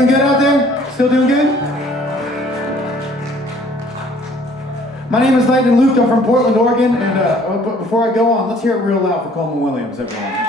feeling good out there? Still doing good? My name is Lightnin Luke. I'm from Portland, Oregon. And before I go on, let's hear it real loud for Coleman Williams, everyone.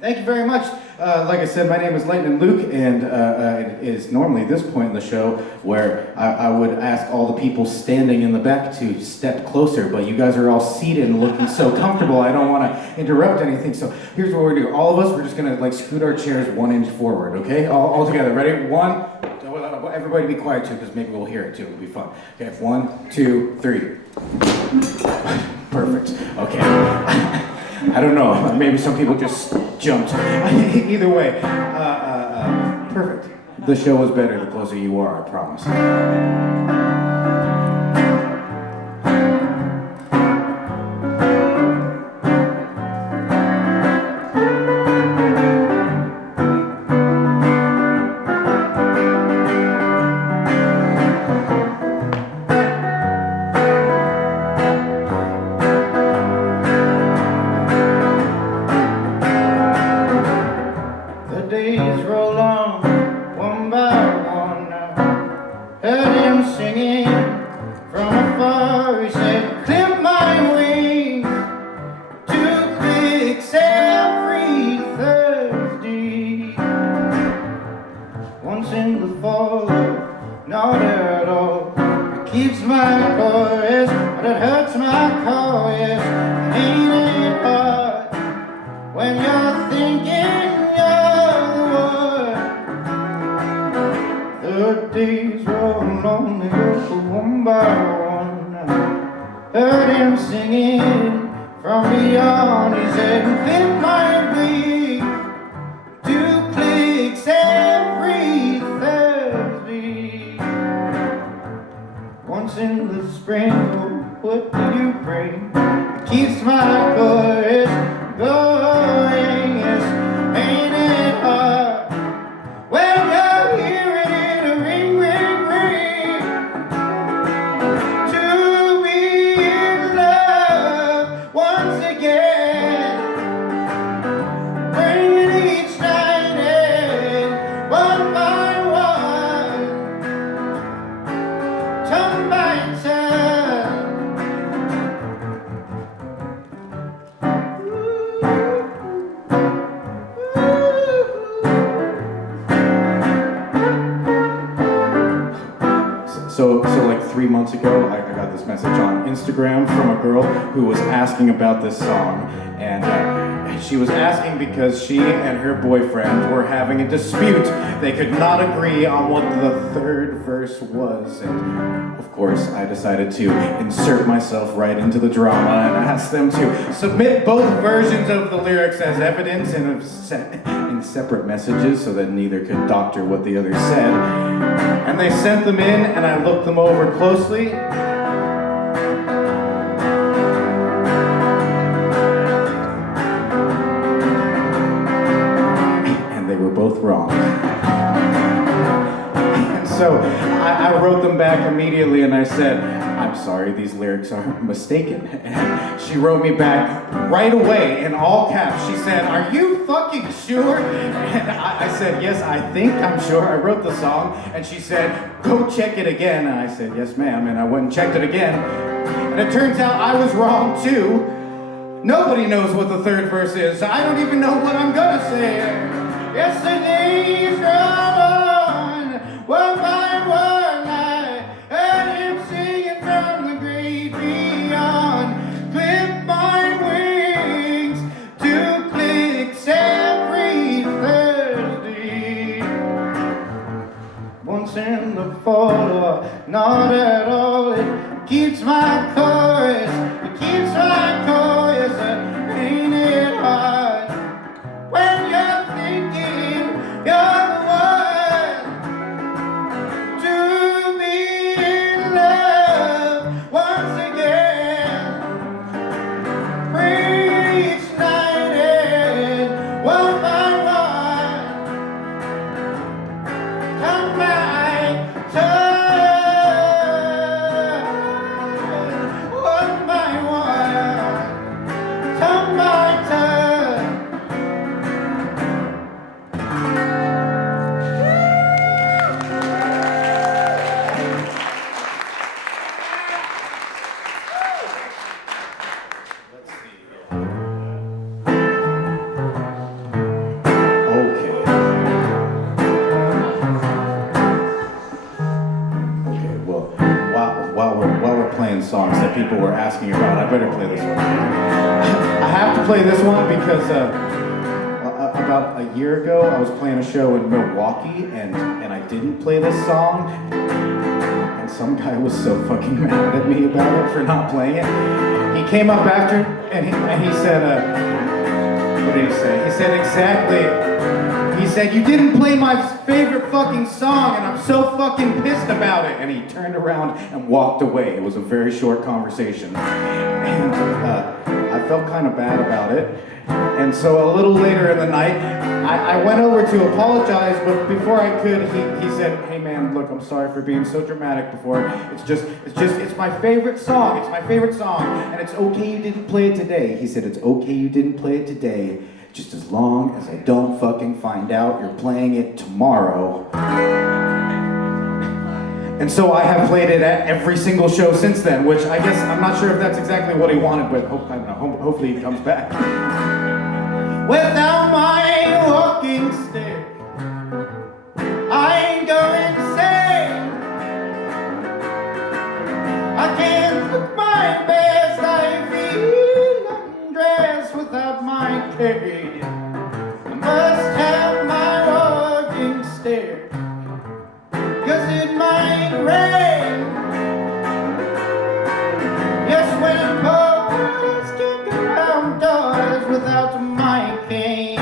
Thank you very much. Like I said, my name is Lightnin Luke, and it is normally this point in the show where I would ask all the people standing in the back to step closer, but you guys are all seated and looking so comfortable, I don't want to interrupt anything. So here's what we're going to do. All of us, we're just going to scoot our chairs 1 inch forward, okay? All together. Ready? One. Everybody be quiet too, because maybe we'll hear it too. It'll be fun. Okay, 1, 2, 3. Perfect. Okay. I don't know. Maybe some people just jumped. Either way, perfect. The show is better the closer you are, I promise. him singing from afar. He said, clip my wings to clicks every Thursday. Once in the fall, not at all. It keeps my chorus, but it hurts my chorus. Ain't it hard when you're thinking you're the one? 30 days roll lonely over one by one. I heard him singing from beyond. He said, clip my wings to clicks every Thursday. Once in the spring, oh, what do you bring? It keeps my chorus going. Yes, ain't it hard when you're hearing it a ring, ring, ring, to be in love once again, bringing each night in one by one, turn by turn. So like 3 months ago, I got this message on Instagram from a girl who was asking about this song, and she was asking because she and her boyfriend were having a dispute. They could not agree on what the third verse was, and of course I decided to insert myself right into the drama and ask them to submit both versions of the lyrics as evidence in separate messages so that neither could doctor what the other said. And they sent them in, and I looked them over closely. And they were both wrong. And so I wrote them back immediately and I said, I'm sorry, these lyrics are mistaken. And she wrote me back right away in all caps. She said, are you fucking sure? And I said, yes, I think I'm sure. I wrote the song. And she said, go check it again. And I said, yes, ma'am. And I went and checked it again. And it turns out I was wrong too. Nobody knows what the third verse is. So I don't even know what I'm gonna say. Yesterday's roll on, one by one. I heard him singing from the great beyond. Clip my wings to clicks every Thursday. Once in the fall, not at all. It keeps my chorus, it keeps my chorus. Ain't it hard when you're thinking you're the one to be in love once again? Bring each night in one by one, turn by turn, one by one, turn by turn. Okay, well, while we're playing songs that people were asking about, I better play this one. I have to play this one because about a year ago, I was playing a show in Milwaukee, and I didn't play this song, and some guy was so fucking mad at me about it for not playing it. He came up after, and he said, what did he say? He said exactly. He said, you didn't play my favorite fucking song, and I'm so fucking pissed about it. And he turned around and walked away. It was a very short conversation. And I felt kind of bad about it. And so a little later in the night, I went over to apologize, but before I could, he said, hey man, look, I'm sorry for being so dramatic before. It's my favorite song. It's my favorite song. And it's okay you didn't play it today. He said, it's okay you didn't play it today, just as long as I don't fucking find out you're playing it tomorrow. And so I have played it at every single show since then, which I guess I'm not sure if that's exactly what he wanted, but I don't know, hopefully he comes back. Without my walking stick, I ain't going to say I can't look my best. I feel undressed without my cane. I must have my walking stick, 'cause it might rain. Yes, when boys kick around doors without my cane.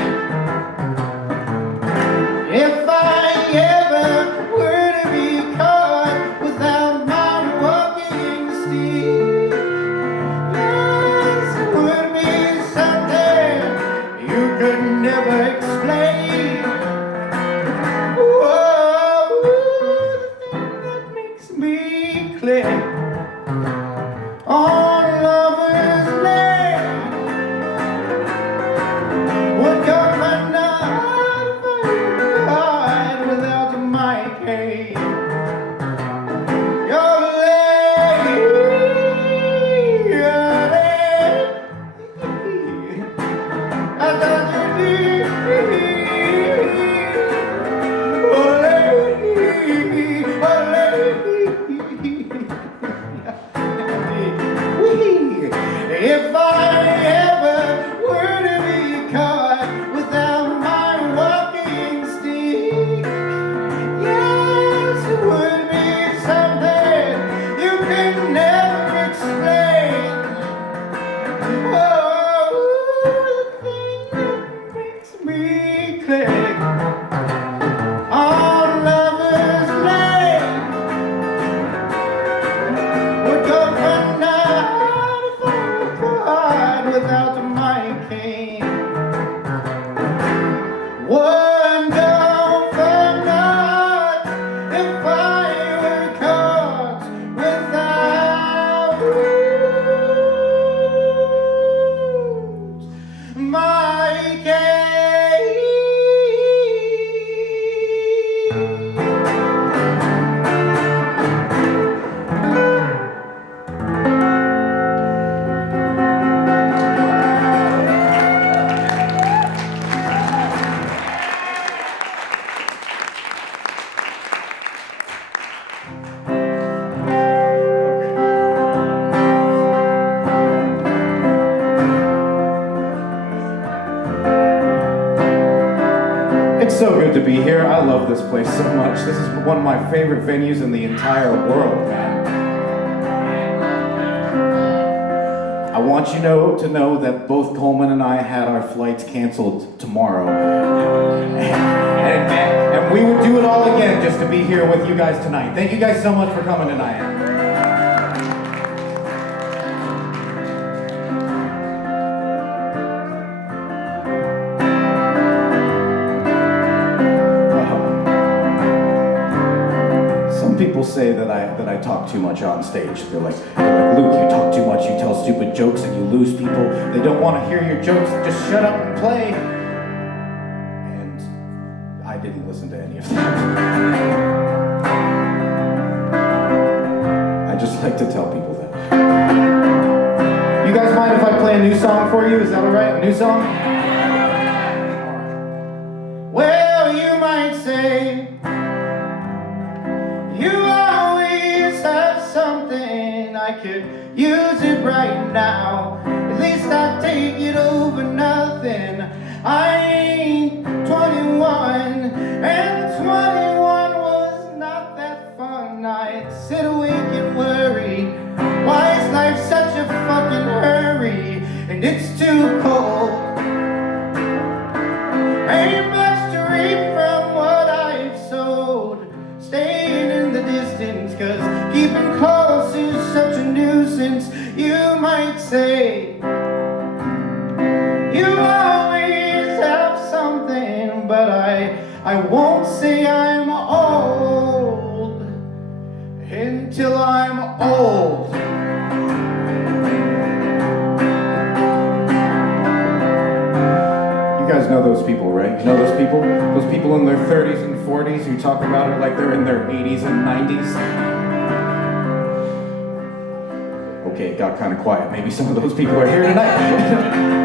If I ever were to be caught without my walking stick, yes, it would be something you could never explain. Whoa, the thing that makes me click on Lover's Lane would come undone without my cane. Your if I ever were to be caught without my walking stick, yes, it would be something you can never explain. Oh, the thing that makes me click on Lover's Lane would go for night if I cried without my cane. Would go for night if I were caught without my cane. It's so good to be here. I love this place so much. This is one of my favorite venues in the entire world, man. I want you to know that both Coleman and I had our flights canceled tomorrow. And we would do it all again just to be here with you guys tonight. Thank you guys so much for coming tonight. People say that I talk too much on stage. They're like, Luke, you talk too much, you tell stupid jokes and you lose people. They don't want to hear your jokes, just shut up and play. And I didn't listen to any of that. I just like to tell people that. You guys mind if I play a new song for you? Is that alright? A new song? Well, you might say, you always have something, I could use it right now. At least I take it over nothing. I ain't 21, and 21 was not that fun. I'd sit awake and worry, why is life such a fucking hurry? And it's too cold. Ain't much to reap from what I've sowed. Staying in the distance, 'cause keeping close is such a nuisance. You might say, you always have something, but I won't say I'm old until I'm old. You guys know those people, right? You know those people? Those people in their 30s and 40s who talk about it like they're in their 80s and 90s. Okay, it got kind of quiet. Maybe some of those people are here tonight.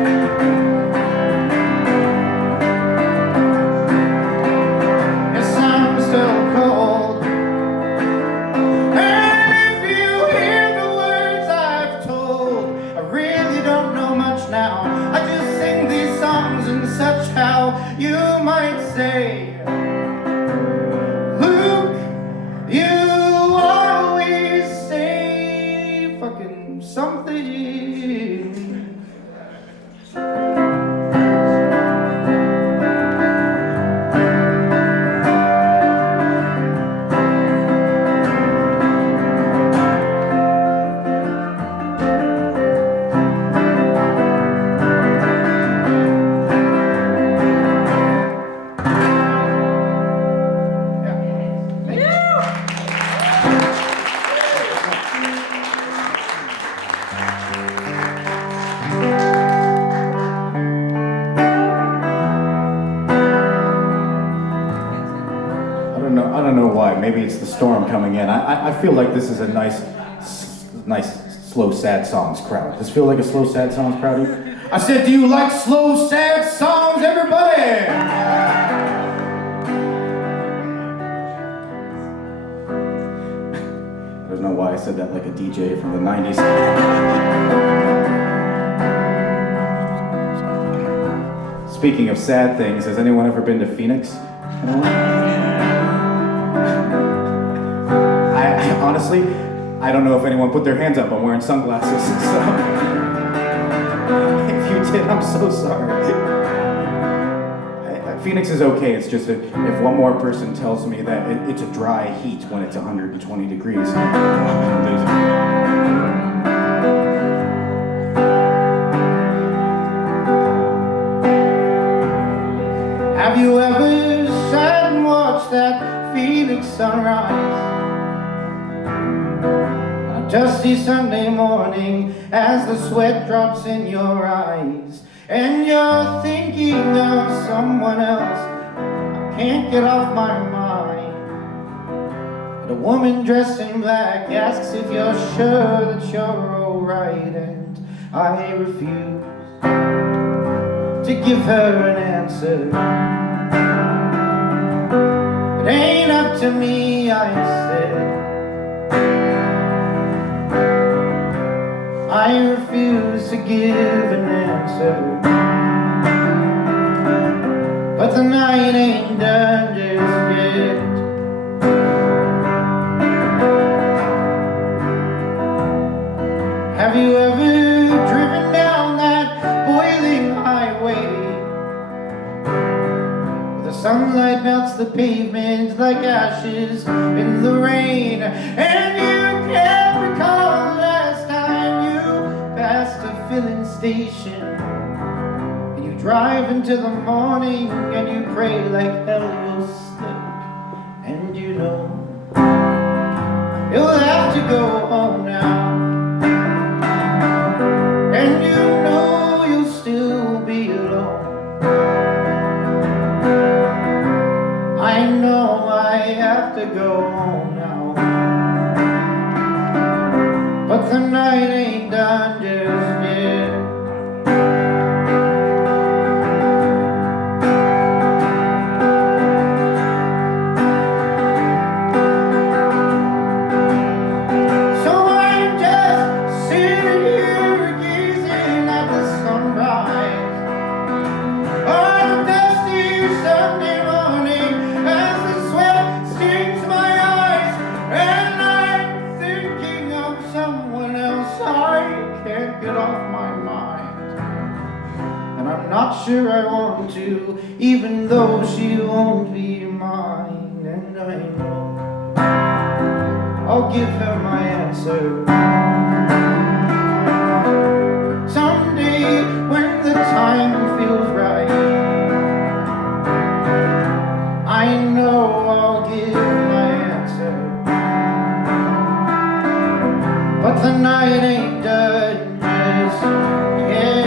You might say, Luke, you always say fucking something. I don't know why. Maybe it's the storm coming in. I feel like this is a nice, slow, sad songs crowd. Does this feel like a slow, sad songs crowd? I said, do you like slow, sad songs, everybody? I don't know why I said that like a DJ from the 90s. Speaking of sad things, has anyone ever been to Phoenix? Honestly, I don't know if anyone put their hands up. I'm wearing sunglasses, so if you did, I'm so sorry. Phoenix is okay. It's just if one more person tells me that it's a dry heat when it's 120 degrees. Have you ever sat and watched that Phoenix sunrise? Dusty Sunday morning as the sweat drops in your eyes and you're thinking of someone else. I can't get off my mind. But a woman dressed in black asks if you're sure that you're alright, and I refuse to give her an answer. It ain't up to me, I said. I refuse to give an answer. But the night ain't done just yet. Have you ever driven down that boiling highway? The sunlight melts the pavement like ashes in the rain, and you can't recall the last time you passed a filling station. And you drive into the morning and you pray like hell you'll slip, and you know you'll have to go home now, and you know you'll still be alone. I know I have to go home now, but the night ain't done just yet. So I'm just sitting here gazing at the sunrise on a dusty Sunday morning as the sweat stings my eyes, and I'm thinking of someone else I can't get off my mind. And I'm not sure I want to, even though she won't be mine. And I know I'll give her my answer someday when the time feels right. I know I'll give my answer, but the night ain't done just yet.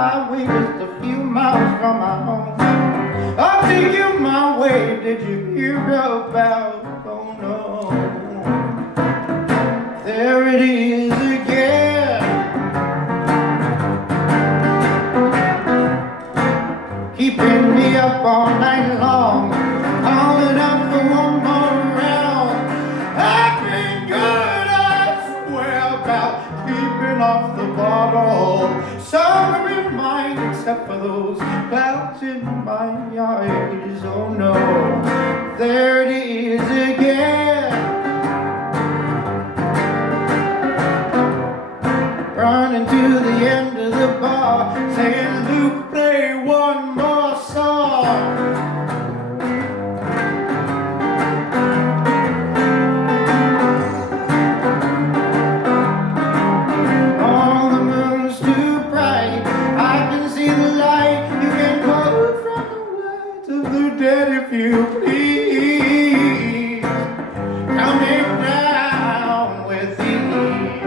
highway just a few miles from my home. I'll take you my way, did you hear about? Oh no, there it is again, keeping me up all night long, calling out for one more round. I've been good, I swear, about keeping off the bottle. Summer in mine, except for those clouds in my eyes. Oh no, there it is again, running to the end of the bar, saying, Luke, play one more song. Oh, the moon's too bright, I can see the light. You can go from the words of the dead if you please, coming down with ease.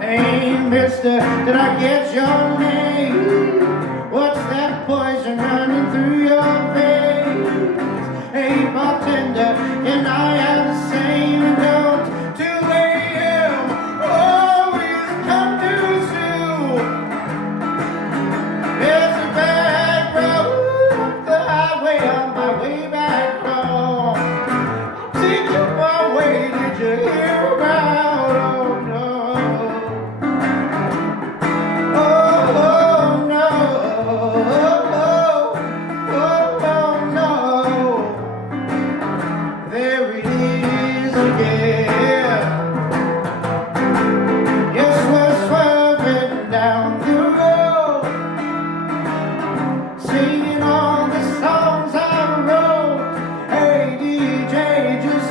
Hey, mister, did I get your name? What's that poison running through your veins? Hey, bartender, can I have the same? Don't 2 a.m. always come too soon. There's a bad road up the highway on my way back home. Take you my way, did you hear about? Oh no, oh no, oh no, there it is again. Yes, we're swerving down the road, singing all the songs I wrote. Hey DJ, just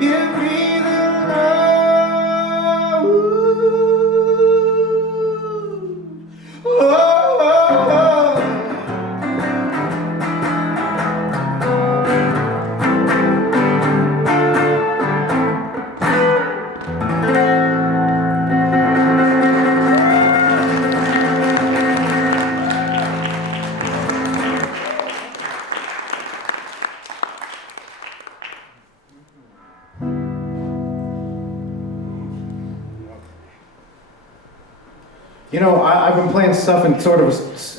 give me the love. Oh, oh, oh. You know, I've been playing stuff in sort of a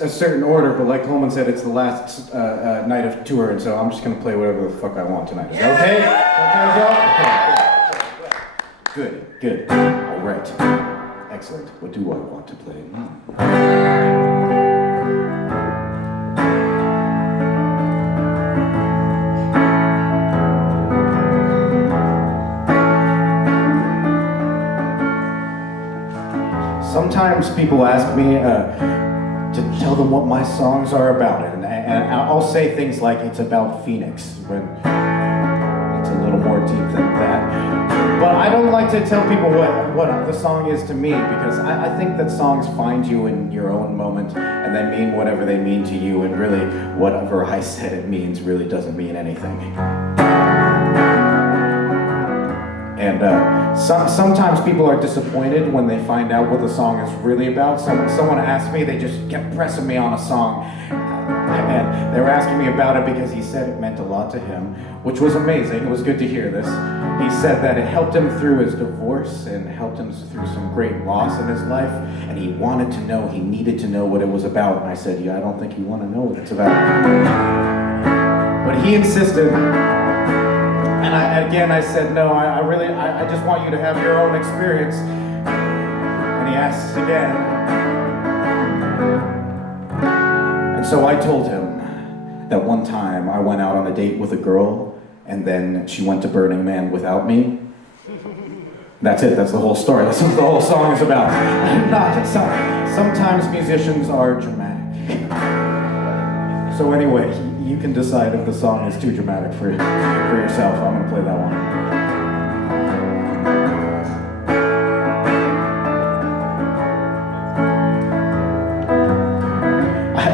certain order, but like Coleman said, it's the last night of tour, and so I'm just going to play whatever the fuck I want tonight. Is that okay? Okay, y'all? Okay. Good. All right. Excellent. What do I want to play? Sometimes people ask me to tell them what my songs are about, and I'll say things like it's about Phoenix, when it's a little more deep than that. But I don't like to tell people what the song is to me, because I think that songs find you in your own moment, and they mean whatever they mean to you, and really whatever I said it means really doesn't mean anything. And sometimes people are disappointed when they find out what the song is really about. Someone asked me, they just kept pressing me on a song. And they were asking me about it because he said it meant a lot to him, which was amazing. It was good to hear this. He said that it helped him through his divorce and helped him through some great loss in his life. And he wanted to know, he needed to know what it was about. And I said, yeah, I don't think you want to know what it's about. But he insisted. And I said, no, I just want you to have your own experience. And he asks again. And so I told him that one time I went out on a date with a girl, and then she went to Burning Man without me. That's it, that's the whole story. That's what the whole song is about. Sometimes musicians are dramatic. So anyway, you can decide if the song is too dramatic for yourself. I'm going to play that one.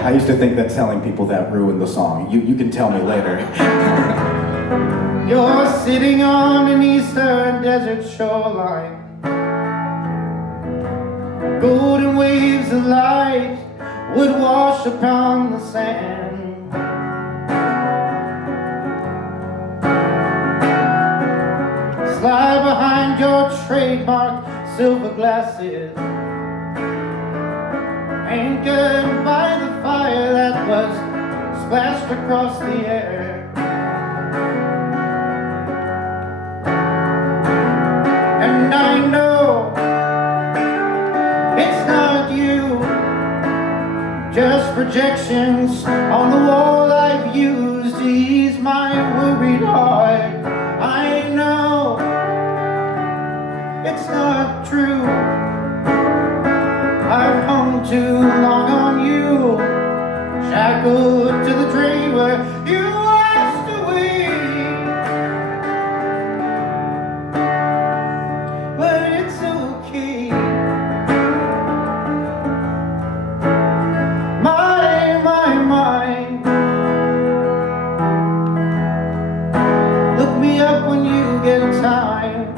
I used to think that telling people that ruined the song. You can tell me later. You're sitting on an eastern desert shoreline, golden waves of light would wash upon the sand. Slide behind your trademark silver glasses, anchored by the fire that was splashed across the air. And I know it's not you, just projections on the wall I've used to ease my worried heart. I know it's not true, I've hung too long on you, shackled to the train where you washed away. But it's okay. My. Look me up when you get time.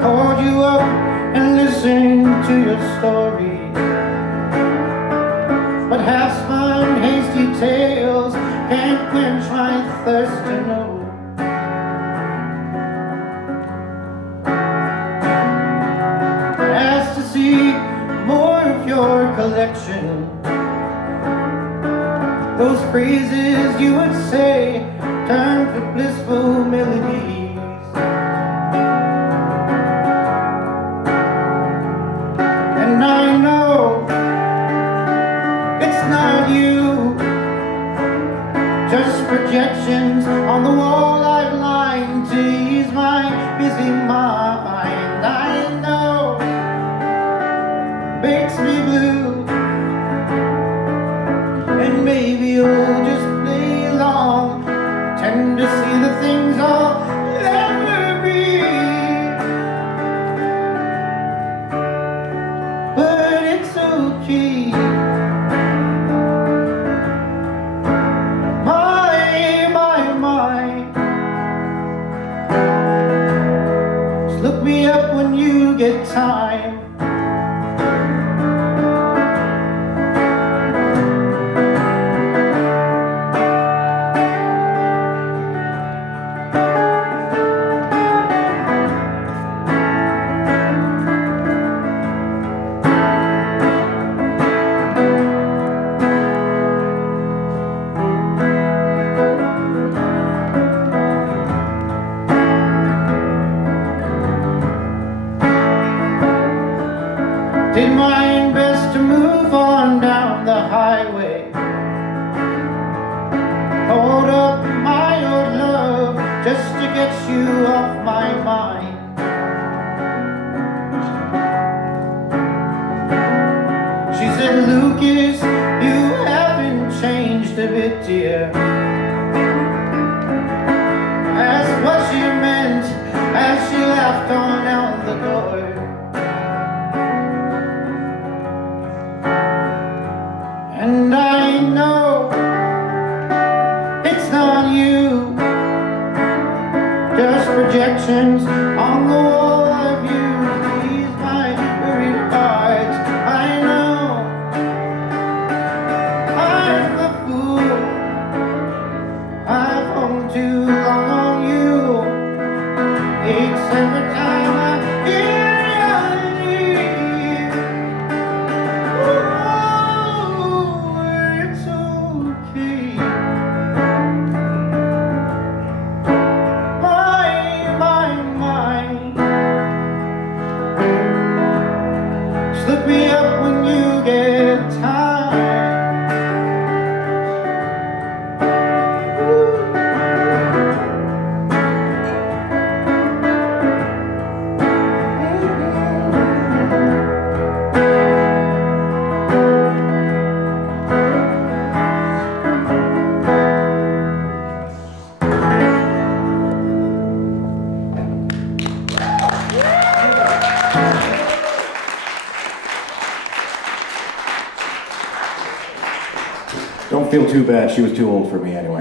Called you up and listened to your story, but half-spun hasty tales can't quench my thirst to know. Asked to see more of your collection, those phrases you would say turned to blissful melodies. And I know it's not you, just projections on the wall I've lined to ease my busy mind. I know makes me blue, and maybe you'll just play along, pretend to see the things I'll never be. But it's okay. My. Just look me up when you get time. Did my best to move on down the highway, hold up my old love just to get you off my mind. She said, Lucas, you haven't changed a bit, dear. Asked what she meant as she laughed on out the door. And I know it's not you, just projections on the wall I've used to ease my worried heart. I know I'm the fool, I've hung too long on you. Aches every time I hear your name. Oh, it's okay. My. Just look me up when you get time. Don't feel too bad, she was too old for me anyway.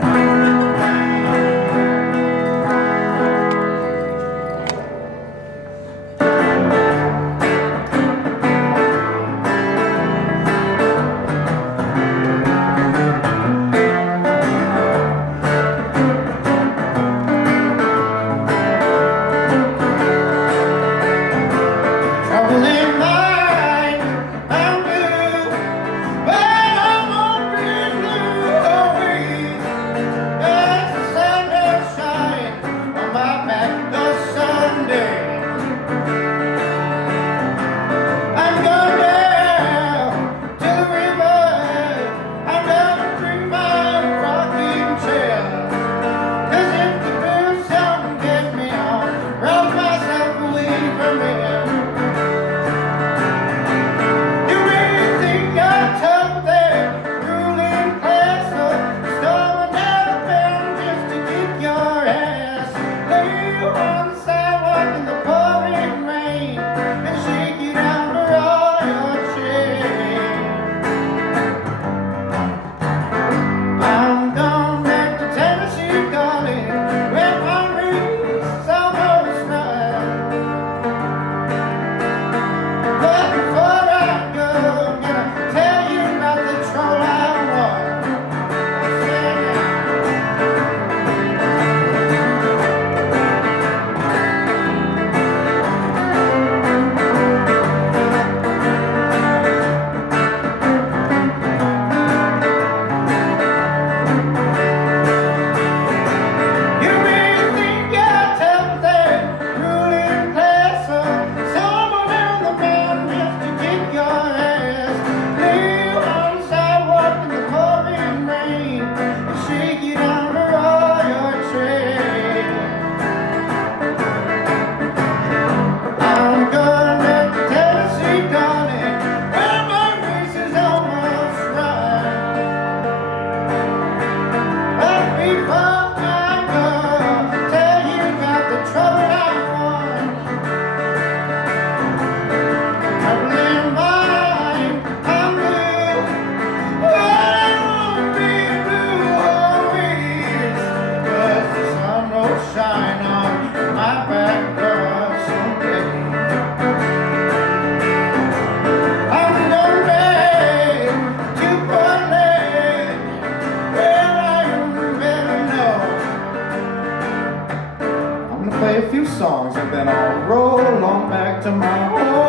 play a few songs, and then I'll roll along back to my home.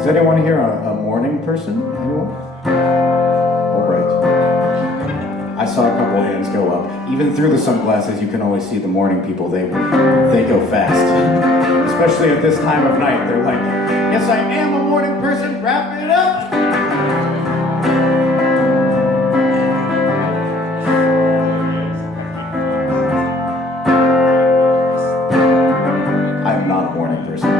Is anyone here a morning person? Anyone? All right. I saw a couple hands go up. Even through the sunglasses, you can always see the morning people. They go fast. Especially at this time of night. They're like, yes, I am a morning person. Wrap it up. I'm not a morning person.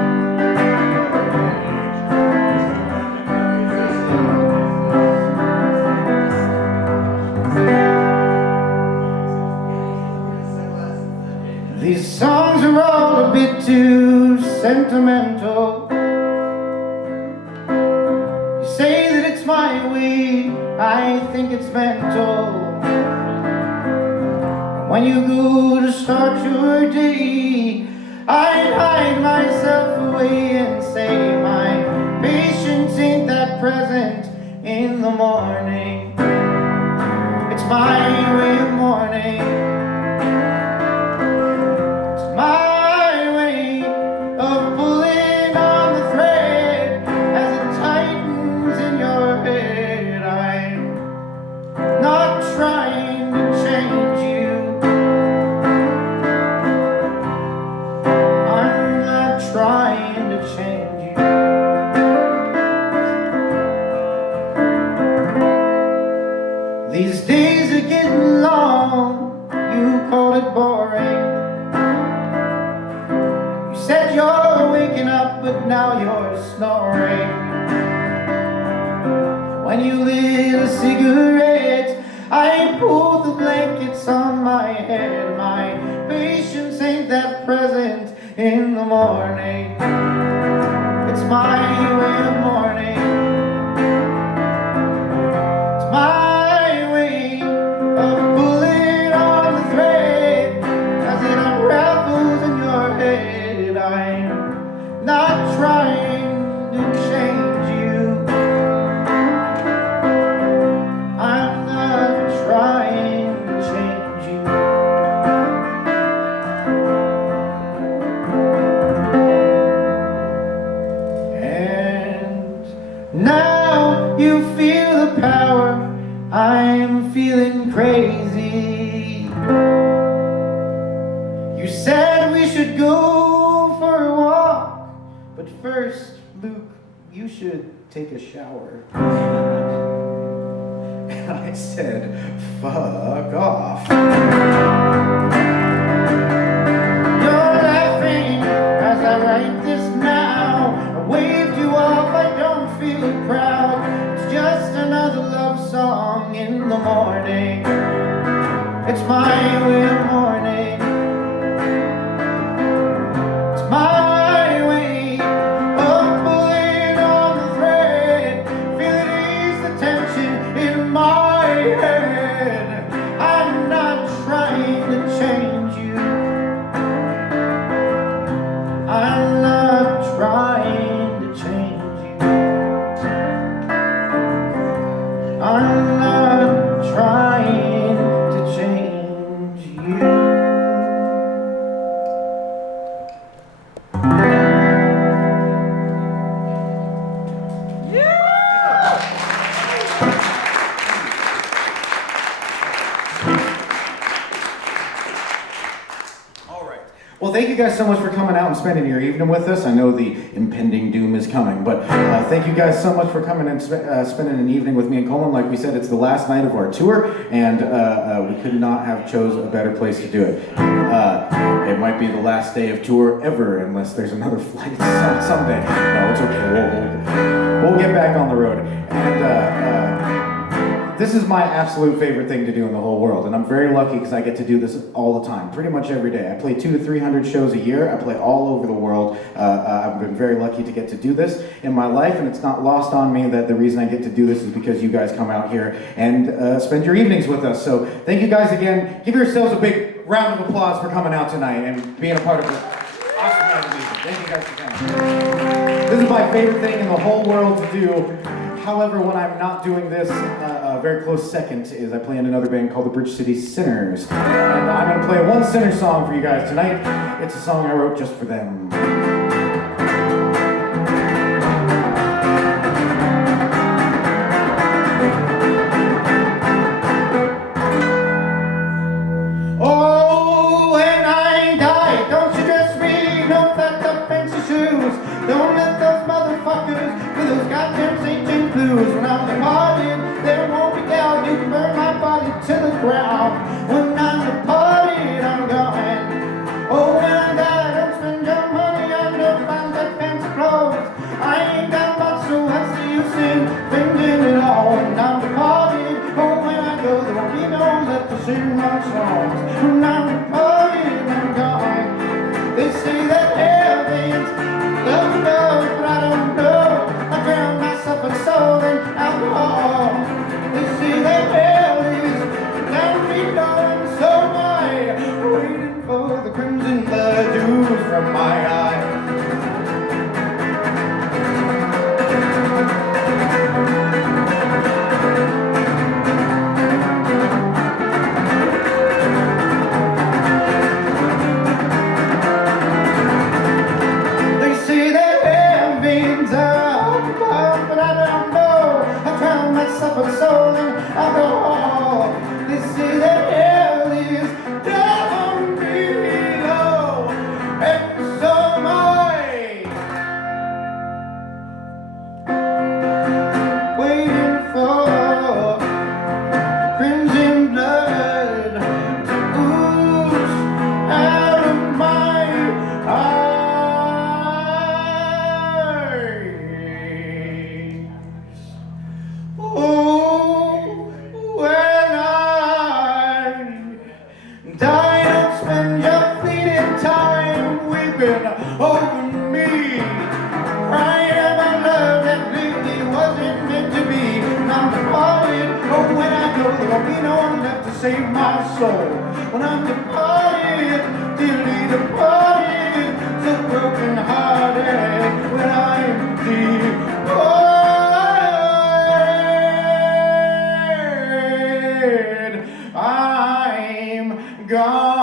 These songs are all a bit too sentimental. You say that it's my way, I think it's mental. And when you go to start your day, I hide myself away and say my patience ain't that present in the morning. It's my way of mourning. My way of pulling on the thread as it tightens in your head. I'm not trying to change you. I'm not trying to change you. These days are getting long, you call it boring. Said you're waking up, but now you're snoring. When you lit a cigarette, I pulled the blankets on my head. My patience ain't that present in the morning. It's my way of mourning. It's my way of pulling on the thread as it unravels in your head. I'm not trying to change you. I'm not trying to change you. And now you feel the power. I'm feeling crazy. You said we should go for a walk, but first, Luke, you should take a shower. And I said, fuck off. You're laughing as I write this now. I waved you off, I don't feel proud. It's just another love song in the morning. It's my way of mourning. My way of pulling on the thread, feel it ease the tension in my head. I'm not trying to change you. I'm not trying to change you. I'm not trying to change you. Well, thank you guys so much for coming out and spending your evening with us. I know the impending doom is coming, but thank you guys so much for coming and spending an evening with me and Coleman. Like we said, it's the last night of our tour, and we could not have chose a better place to do it. It might be the last day of tour ever, unless there's another flight someday. No, it's okay. We'll get back on the road. And this is my absolute favorite thing to do in the whole world, and I'm very lucky because I get to do this all the time, pretty much every day. I play 200 to 300 shows a year. I play all over the world. I've been very lucky to get to do this in my life, and it's not lost on me that the reason I get to do this is because you guys come out here and spend your evenings with us. So thank you guys again. Give yourselves a big round of applause for coming out tonight and being a part of this awesome night of music. Thank you guys for coming. This is my favorite thing in the whole world to do. However, when I'm not doing this, a very close second is I play in another band called the Bridge City Sinners. And I'm going to play one Sinner song for you guys tonight. It's a song I wrote just for them. Oh, when I die, don't you dress me no fat up fancy shoes. Don't let those motherfuckers with those goddamn St. James blues. When I'm departed, there won't be doubt you can burn my body to the ground. When I'm departed, I'm gone. Oh, when I die, don't spend your money on no fancy clothes. I ain't got much, so what's the use in spending it all? When I'm departed, oh, when I go, there won't be no one left to sing my songs. When I'm departed, I'm gone. They say that heaven's love, but I don't know. I drown myself in soul and alcohol. They say that hell is down below, and so am I, waiting for the crimson blood to ooze from my eyes. Soul and alcohol. They say that hell is down below, and so am I, waiting for crimson blood to ooze out of my eyes. Oh, when I die, don't spend your fleeting time weeping over me, crying about love that really wasn't meant to be. When I'm departed, oh, when I go, there won't be no one left to save my soul. When I'm departed, dearly departed, so broken hearted, when I'm departed, I'm gone.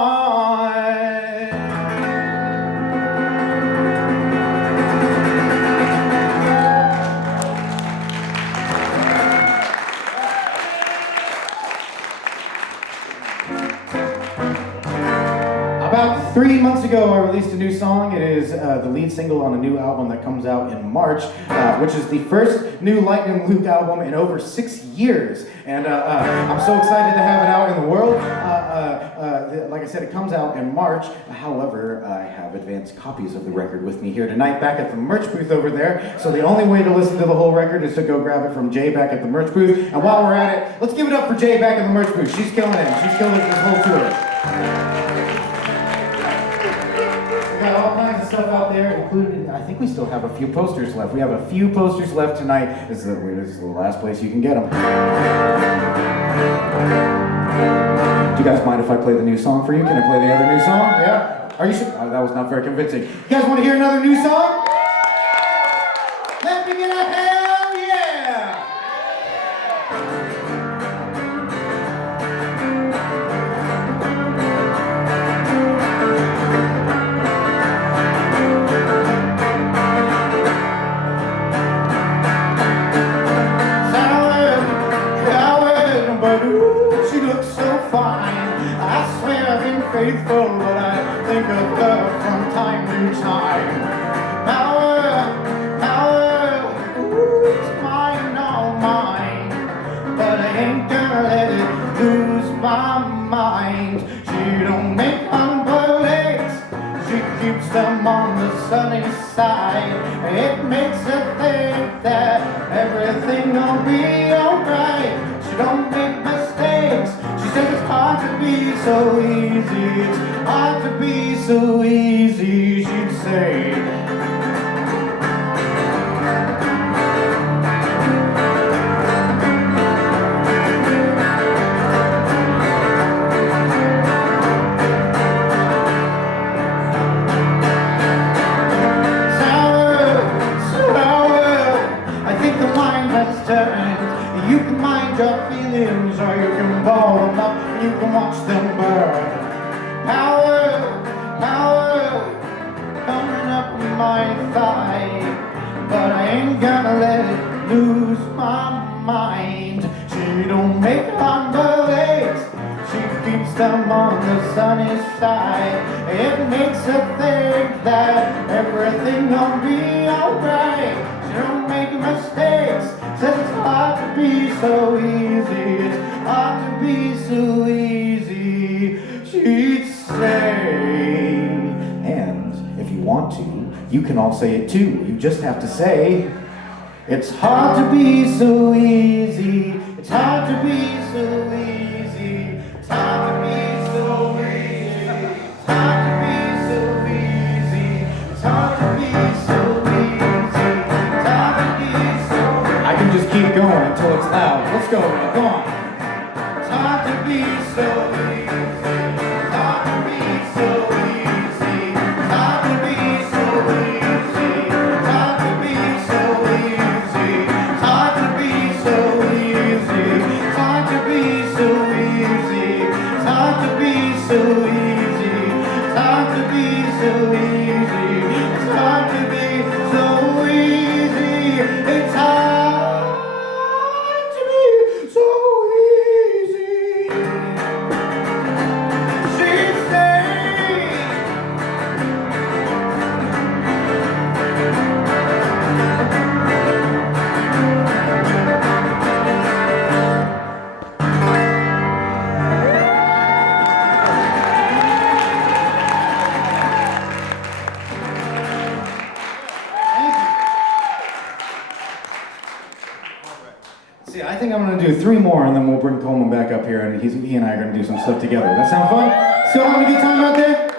About 3 months ago, I released a new song. It is the lead single on a new album that comes out in March, which is the first new Lightnin Luke album in over 6 years. And I'm so excited to have it out in the world. Like I said, it comes out in March. However, I have advanced copies of the record with me here tonight back at the merch booth over there. So the only way to listen to the whole record is to go grab it from Jay back at the merch booth. And while we're at it, let's give it up for Jay back at the merch booth. She's killing it. She's killing it this whole tour. We got all kinds of stuff out there, including, I think we still have a few posters left. We have a few posters left tonight. This is the last place you can get them. Do you guys mind if I play the new song for you? Can I play the other new song? Yeah? Are you sure? Oh, that was not very convincing. You guys want to hear another new song? Let me get a hell yeah! But ooh, she looks so fine. I swear I've been faithful, but I think of her through time. Power, power, ooh, it's mine, all mine. But I ain't gonna let it lose my mind. She don't make unboiled eggs, she keeps them on the sunny side. It makes her think that everything will be alright. She don't make mistakes, she says it's hard to be so easy. It's hard to be so easy, she'd say. You can mind your feelings, or you can ball them up, and you can watch them burn. Power, power, coming up my thigh, but I ain't gonna let it lose my mind. She don't make hot eggs, she keeps them on the sunny side. It makes her think that everything will be alright. She don't make mistakes, says it's hard to be so easy. It's hard to be so easy, she'd say. And if you want to, you can all say it too. You just have to say, it's hard to be so easy. It's hard to be so easy. It's hard to be so easy. It's hard to be so easy. It's hard to be so easy. It's hard to be so easy. I can just keep going until it's loud. Let's go, man. Go on. It's hard to be so easy. It's hard to be so easy. It's hard to be so easy. It's hard to be so easy. It's hard to be so easy. It's hard to be so easy. It's hard to be so easy. It's hard to be so easy. It's hard to be so easy. It's hard to be so easy. She'd say. See, I think I'm going to do 3 more, and then we'll bring Coleman back up here, and he and I are going to do some stuff together. That sound fun? Still having a good time out there?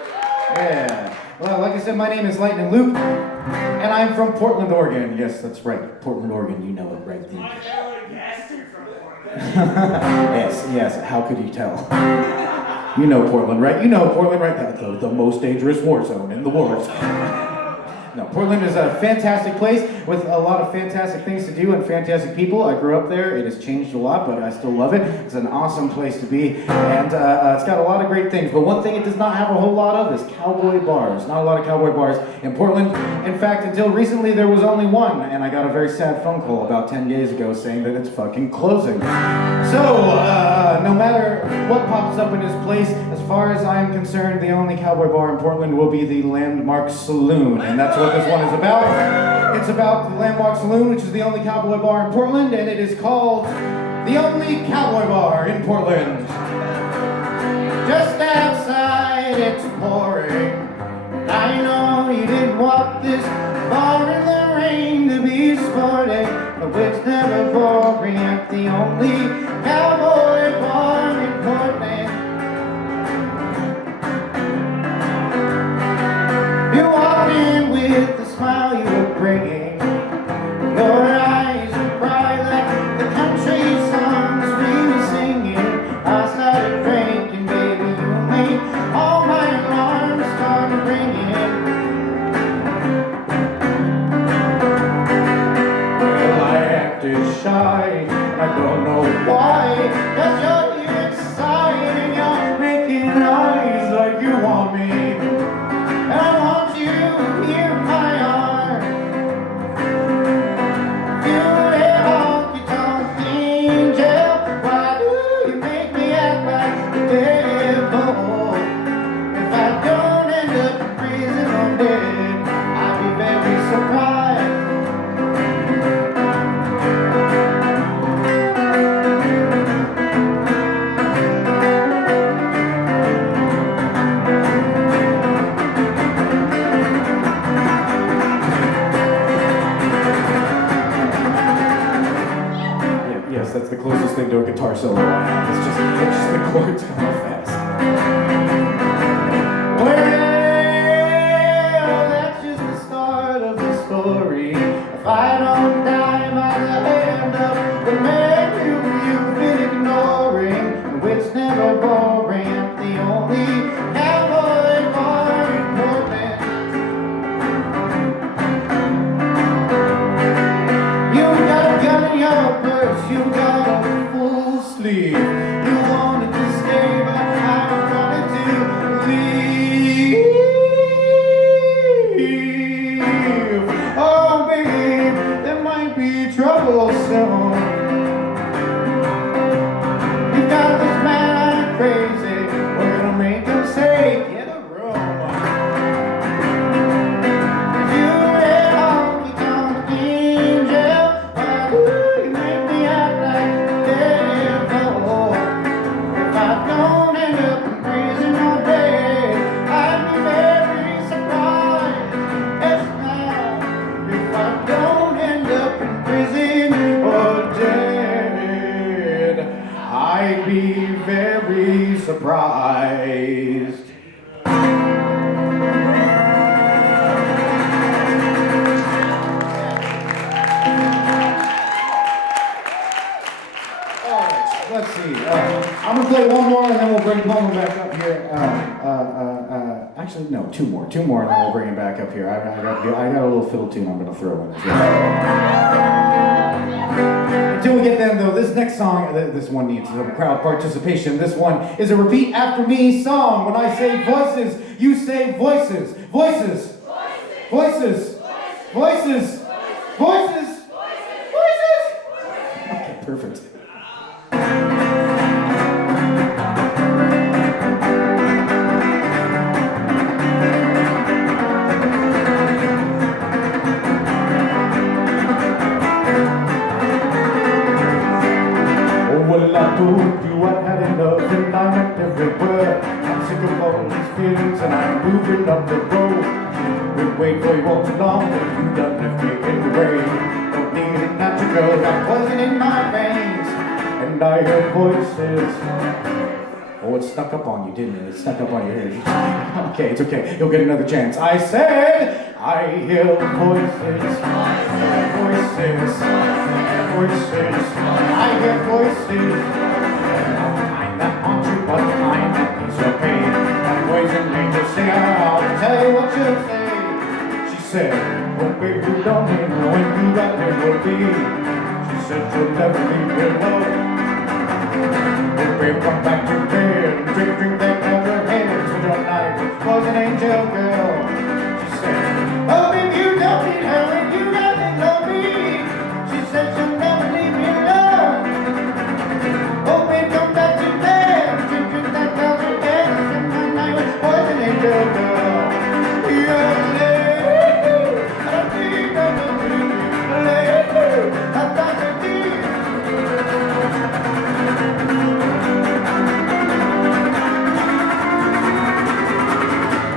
Yeah. Well, like I said, my name is Lightnin Luke, and I'm from Portland, Oregon. Yes, that's right. Portland, Oregon. You know it, right? Yes. How could you tell? You know Portland, right? You know Portland, right? The most dangerous war zone in the world. No, Portland is a fantastic place with a lot of fantastic things to do and fantastic people. I grew up there. It has changed a lot, but I still love it. It's an awesome place to be, and it's got a lot of great things. But one thing it does not have a whole lot of is cowboy bars. Not a lot of cowboy bars in Portland. In fact, until recently, there was only one, and I got a very sad phone call about 10 days ago saying that it's fucking closing. So, no matter what pops up in this place, as far as I am concerned, the only cowboy bar in Portland will be the Landmark Saloon, and that's what this one is about. It's about the Landmark Saloon, which is the only cowboy bar in Portland, and it is called the only cowboy bar in Portland. Just outside, it's pouring. I know you didn't walk this far in the rain to be sporting, but it's never boring at the only cowboy bar in Portland. You walk in with the smile you were bringing. Your eyes are bright like the country songs we were singing. I started drinking, baby, you made all my alarms start ringing. Well, I acted shy, and I don't know why. 'Cause you're here inside and you're making eyes like you want me. And I want you here in my arms. You a honky-tonk angel. Why do you make me act like the devil? If I don't end up in prison one day, closest thing to a guitar solo I have. It's just the chords kind of fast. Well, that's just the start of the story. If I don't die by the hand of the man who you've been ignoring, which never boring, the only cowboy bar in Portland. You got a gun in your purse, you got a full sleeve. You wanted to stay, but I wanted to leave. Oh, babe, there might be trouble soon. You got this man crazy. We're gonna make him say, get a room. If you head honky tonk angel, why do you make me act like the devil? If I don't end up in prison all day, I'd be very surprised. Yes, now, if I don't end up in prison or dead, I'd be very surprised. Let's see. I'm gonna play one more, and then we'll bring Coleman back up here. Actually, no, two more, and then we'll bring him back up here. I got a little fiddle tune I'm gonna throw in as well. Until we get them, though, this next song, this one needs some crowd participation. This one is a repeat after me song. When I say voices, you say voices. Voices. Voices. Voices. Voices. Voices. Okay, perfect. Well, I told you I had enough and I went everywhere. I'm sick of all these feelings and I'm moving up the road. Been waiting for you all too long, but you done left me in the rain. Don't need it not to go, got poison in my veins. And I heard voices. Oh, it snuck up on you, didn't it? It snuck up on your ears. Okay, it's okay. You'll get another chance. I said, I hear voices. Voices. Voices. I hear voices. Kind that haunt you, but kind that ease your pain. That poison made you sing. I'll tell you what you say. She said, oh, baby, you don't need no when you got me will be. She said, you'll never leave me alone. Oh, baby, come back to bed. Drink that out your head. So your night was an angel girl. She said, oh, baby, you don't need her when you got me love me. She said, you'll never leave me alone. Oh, baby, come back to bed. Drink that out your head. So your night was an angel girl.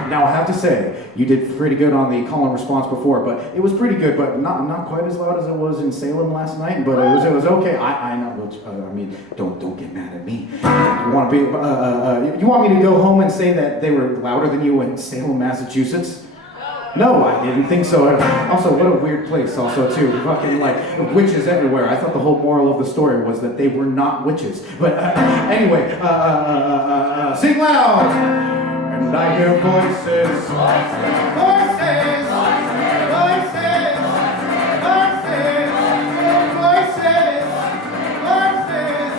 Now I have to say, you did pretty good on the call and response before, but it was pretty good, but not quite as loud as it was in Salem last night. But it was okay. I know. I mean, don't get mad at me. You want to be? You want me to go home and say that they were louder than you in Salem, Massachusetts? No, I didn't think so. Also, what a weird place. Also, too, fucking like witches everywhere. I thought the whole moral of the story was that they were not witches. But anyway, sing loud. And I hear voices. Voices. Voices. Voices. Voices. Voices. Voices.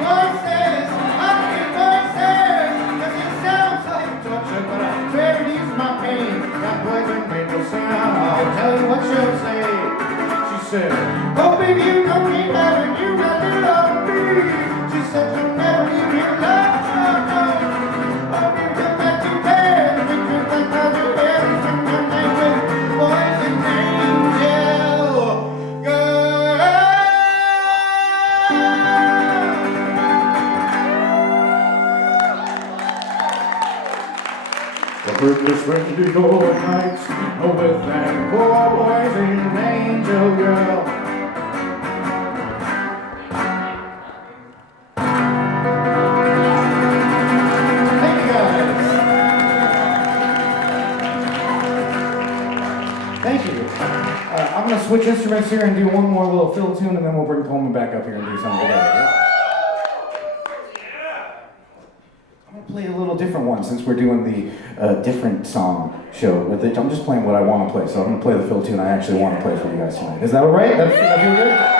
Voices. I hear voices. 'Cause it sounds like torture, but I'm trying to ease my pain. That poison made no sound. I'll tell you what she'll say. She said, oh, baby, you don't need that and you got to love me. She said, you'll never leave me alone. Oh, baby, come back to bed. We drink like all your hair and spend your night with poison angel girl. The purpose went to your nights with that poison angel girl. switch instruments here and do one more little fill tune, and then we'll bring Coleman back up here and do something together. I'm gonna play a little different one since we're doing the different song show. I'm just playing what I want to play, so I'm gonna play the fill tune I actually want to play for you guys tonight. Is that all right? That feel good?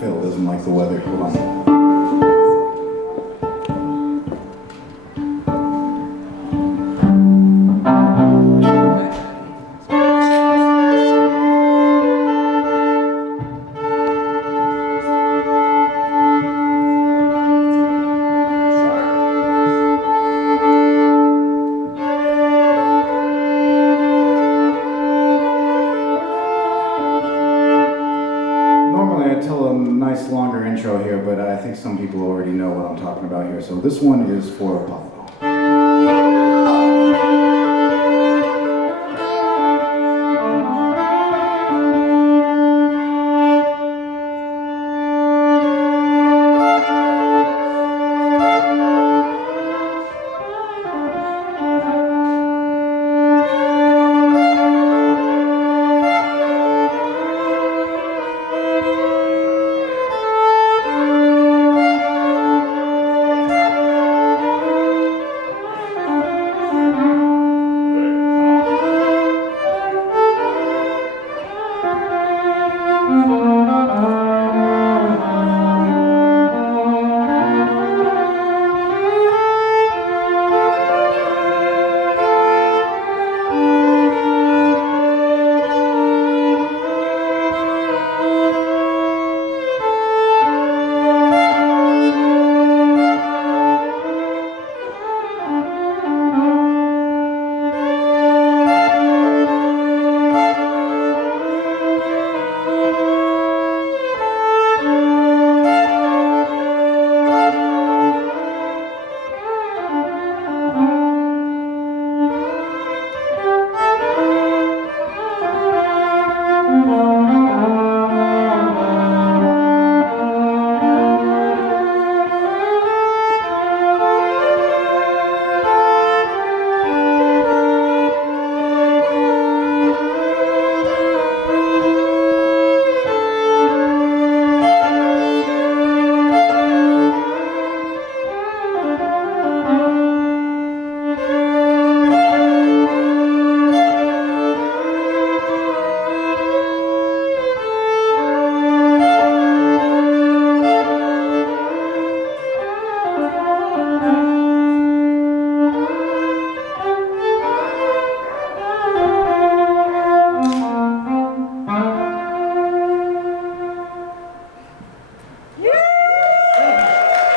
Phil doesn't like the weather. Hold on. Nice longer intro here, but I think some people already know what I'm talking about here. So this one is for Apollo.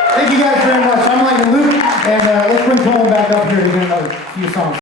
Thank you guys very much. I'm Lightnin Luke, and let's bring Coleman back up here to do another few songs.